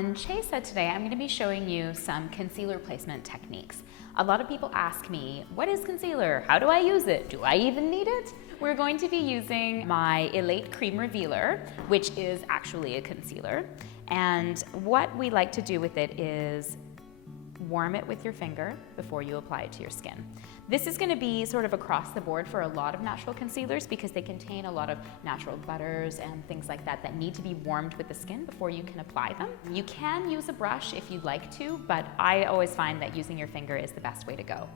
On Chesa today, I'm going to be showing you some concealer placement techniques. A lot of people ask me, what is concealer? How do I use it? Do I even need it? We're going to be using my Elate Creme Revealer, which is actually a concealer. And what we like to do with it is warm it with your finger before you apply it to your skin. This is going to be sort of across the board for a lot of natural concealers because they contain a lot of natural butters and things like that that need to be warmed with the skin before you can apply them. You can use a brush if you'd like to, but I always find that using your finger is the best way to go.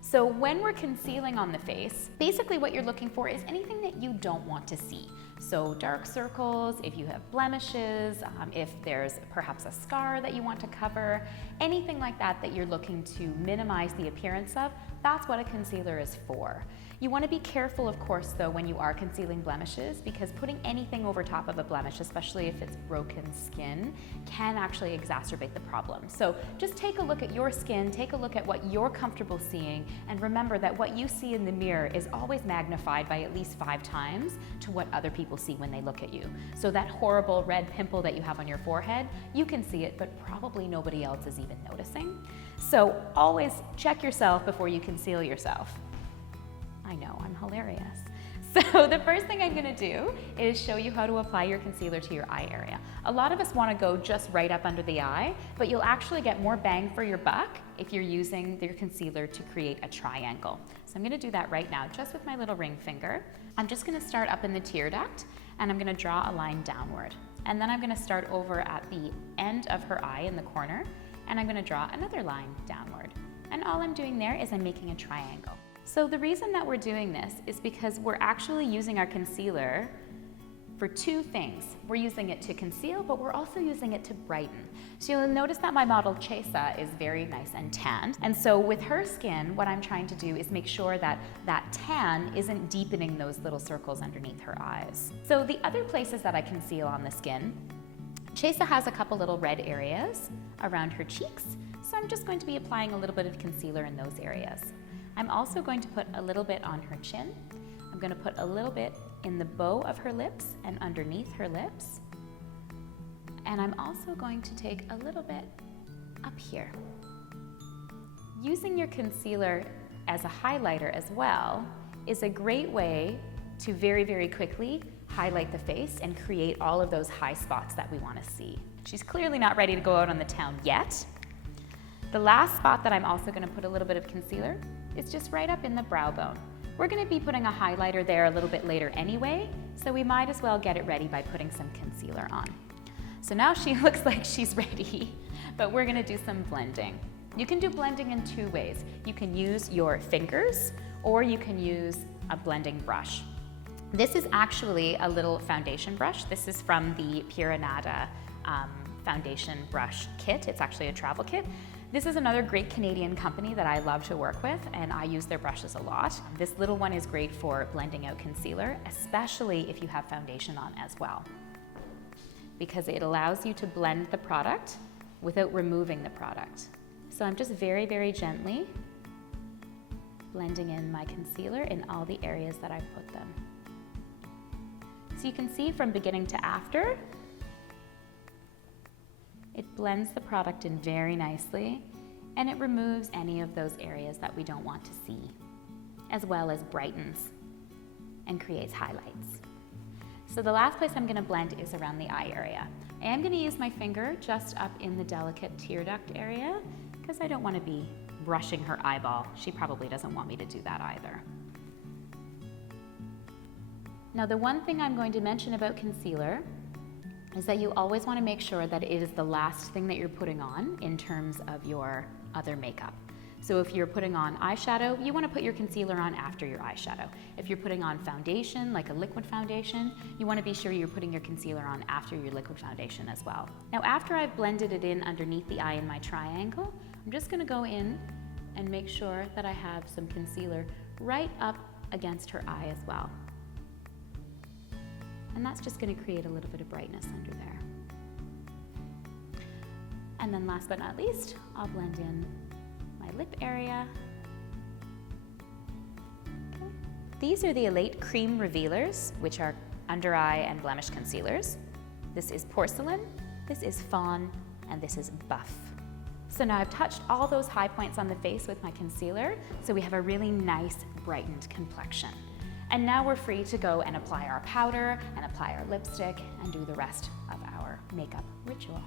So when we're concealing on the face, basically what you're looking for is anything that you don't want to see. So dark circles, if you have blemishes, if there's perhaps a scar that you want to cover, anything like that that you're looking to minimize the appearance of, that's what a concealer is for. You want to be careful, of course, though, when you are concealing blemishes, because putting anything over top of a blemish, especially if it's broken skin, can actually exacerbate the problem. So just take a look at your skin, take a look at what you're comfortable seeing, and remember that what you see in the mirror is always magnified by at least 5 times to what other people see when they look at you. So that horrible red pimple that you have on your forehead, you can see it, but probably nobody else is even noticing. So always check yourself before you conceal yourself. I know, I'm hilarious. So the first thing I'm gonna do is show you how to apply your concealer to your eye area. A lot of us wanna go just right up under the eye, but you'll actually get more bang for your buck if you're using your concealer to create a triangle. So I'm gonna do that right now, just with my little ring finger. I'm just gonna start up in the tear duct, and I'm gonna draw a line downward. And then I'm gonna start over at the end of her eye in the corner, and I'm gonna draw another line downward. And all I'm doing there is I'm making a triangle. So the reason that we're doing this is because we're actually using our concealer for 2 things. We're using it to conceal, but we're also using it to brighten. So you'll notice that my model Chesa is very nice and tanned. And so with her skin, what I'm trying to do is make sure that that tan isn't deepening those little circles underneath her eyes. So the other places that I conceal on the skin, Chesa has a couple little red areas around her cheeks. So I'm just going to be applying a little bit of concealer in those areas. I'm also going to put a little bit on her chin. I'm going to put a little bit in the bow of her lips and underneath her lips. And I'm also going to take a little bit up here. Using your concealer as a highlighter as well is a great way to very, very quickly highlight the face and create all of those high spots that we want to see. She's clearly not ready to go out on the town yet. The last spot that I'm also going to put a little bit of concealer is just right up in the brow bone. We're going to be putting a highlighter there a little bit later anyway, so we might as well get it ready by putting some concealer on. So now she looks like she's ready, but we're going to do some blending. You can do blending in 2 ways. You can use your fingers, or you can use a blending brush. This is actually a little foundation brush. This is from the Pura Nada foundation brush kit. It's actually a travel kit. This is another great Canadian company that I love to work with, and I use their brushes a lot. This little one is great for blending out concealer, especially if you have foundation on as well, because it allows you to blend the product without removing the product. So I'm just very, very gently blending in my concealer in all the areas that I've put them. So you can see from beginning to after, it blends the product in very nicely, and it removes any of those areas that we don't want to see, as well as brightens and creates highlights. So the last place I'm going to blend is around the eye area. I am going to use my finger just up in the delicate tear duct area because I don't want to be brushing her eyeball. She probably doesn't want me to do that either. Now, the one thing I'm going to mention about concealer is that you always want to make sure that it is the last thing that you're putting on in terms of your other makeup. So if you're putting on eyeshadow, you want to put your concealer on after your eyeshadow. If you're putting on foundation, like a liquid foundation, you want to be sure you're putting your concealer on after your liquid foundation as well. Now, after I've blended it in underneath the eye in my triangle, I'm just going to go in and make sure that I have some concealer right up against her eye as well. And that's just going to create a little bit of brightness under there. And then last but not least, I'll blend in my lip area. Okay. These are the Elate Creme Revealers, which are under eye and blemish concealers. This is porcelain, this is fawn, and this is buff. So now I've touched all those high points on the face with my concealer, so we have a really nice brightened complexion. And now we're free to go and apply our powder and apply our lipstick and do the rest of our makeup ritual.